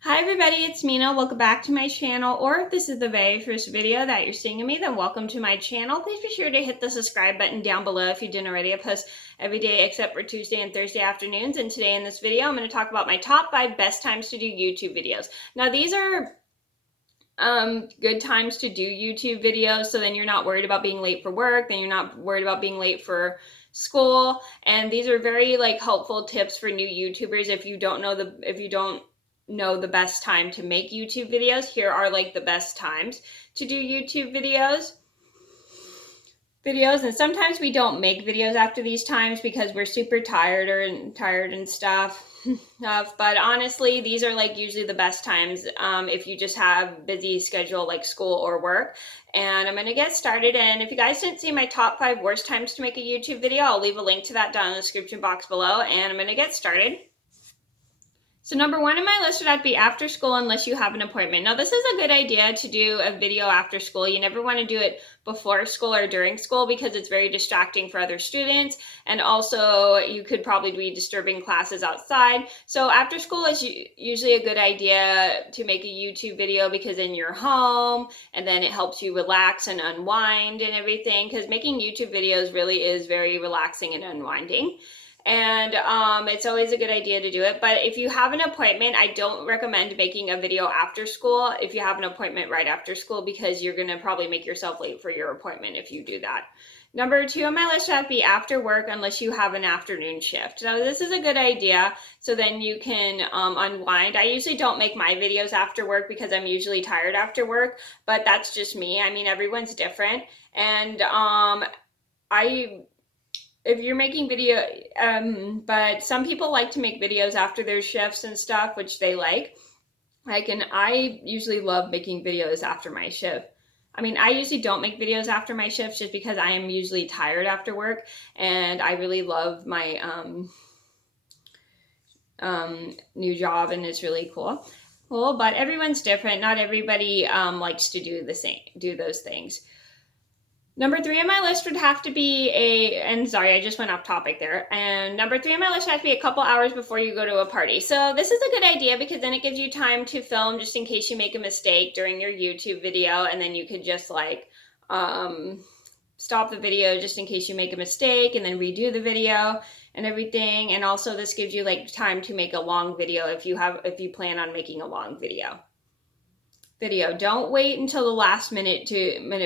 Hi everybody, it's Mena. Welcome back to my channel, or if this is the very first video that you're seeing of me, then welcome to my channel. Please be sure to hit the subscribe button down below if you didn't already. I post every day except for Tuesday and Thursday afternoons, and today in this video I'm going to talk about my top 5 best times to do YouTube videos. Now these are good times to do YouTube videos, so then you're not worried about being late for work, then you're not worried about being late for school, and these are very helpful tips for new YouTubers. If you don't know the best time to make YouTube videos, here are the best times to do YouTube videos. And sometimes we don't make videos after these times because we're super tired and stuff. But honestly, these are usually the best times if you just have busy schedule like school or work. And I'm going to get started. And if you guys didn't see my top 5 worst times to make a YouTube video, I'll leave a link to that down in the description box below. And I'm going to get started. So number 1 on my list would have to be after school unless you have an appointment. Now this is a good idea to do a video after school. You never want to do it before school or during school because it's very distracting for other students, and also you could probably be disturbing classes outside. So after school is usually a good idea to make a YouTube video because then you're home and then it helps you relax and unwind and everything, because making YouTube videos really is very relaxing and unwinding. And it's always a good idea to do it. But if you have an appointment, I don't recommend making a video after school if you have an appointment right after school, because you're going to probably make yourself late for your appointment if you do that. Number 2 on my list would be after work unless you have an afternoon shift. Now this is a good idea, so then you can unwind. I usually don't make my videos after work because I'm usually tired after work, but that's just me. I mean, everyone's different. And if you're making video, but some people like to make videos after their shifts and stuff, which they like. And I usually love making videos after my shift. I mean, I usually don't make videos after my shifts just because I am usually tired after work, and I really love my new job, and it's really cool. But everyone's different. Not everybody likes to do those things. Number 3 on my list would have to be and sorry, I just went off topic there. And number 3 on my list has to be a couple hours before you go to a party. So this is a good idea because then it gives you time to film just in case you make a mistake during your YouTube video, and then you could just stop the video just in case you make a mistake and then redo the video and everything. And also this gives you time to make a long video if you plan on making a long video. Don't wait until the last minute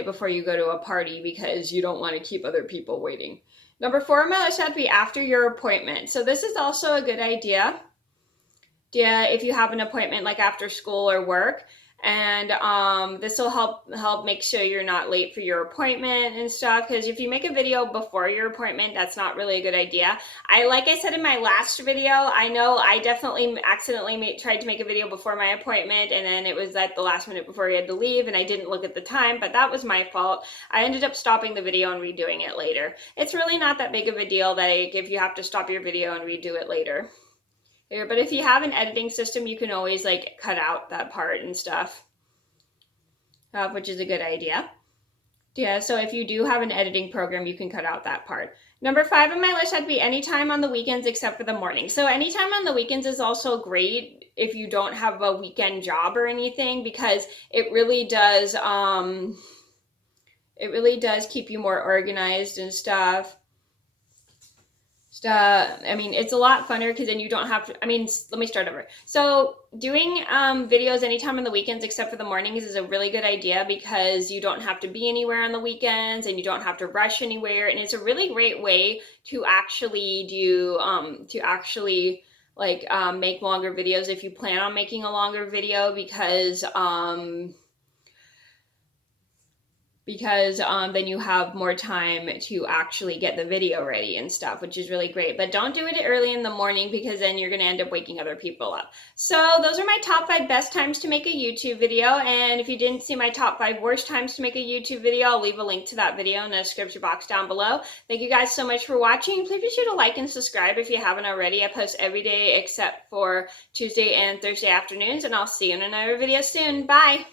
before you go to a party because you don't want to keep other people waiting. Number 4 on my list had to be after your appointment. So this is also a good idea. If you have an appointment like after school or work, and this will help make sure you're not late for your appointment and stuff, because if you make a video before your appointment, that's not really a good idea. Like I said in my last video, I know I definitely accidentally tried to make a video before my appointment, and then it was at the last minute before I had to leave, and I didn't look at the time, but that was my fault. I ended up stopping the video and redoing it later. It's really not that big of a deal that if you have to stop your video and redo it later. But if you have an editing system, you can always cut out that part and stuff, which is a good idea. So if you do have an editing program, you can cut out that part. Number 5 on my list had to be anytime on the weekends except for the morning. So anytime on the weekends is also great if you don't have a weekend job or anything, because it really does keep you more organized and stuff. I mean, it's a lot funner because then you don't have to, let me start over. So doing videos anytime on the weekends except for the mornings is a really good idea because you don't have to be anywhere on the weekends and you don't have to rush anywhere. And it's a really great way to actually make longer videos if you plan on making a longer video, because then you have more time to actually get the video ready and stuff, which is really great. But don't do it early in the morning because then you're going to end up waking other people up. So those are my top 5 best times to make a YouTube video. And if you didn't see my top 5 worst times to make a YouTube video, I'll leave a link to that video in the description box down below. Thank you guys so much for watching. Please be sure to like and subscribe if you haven't already. I post every day except for Tuesday and Thursday afternoons, and I'll see you in another video soon. Bye!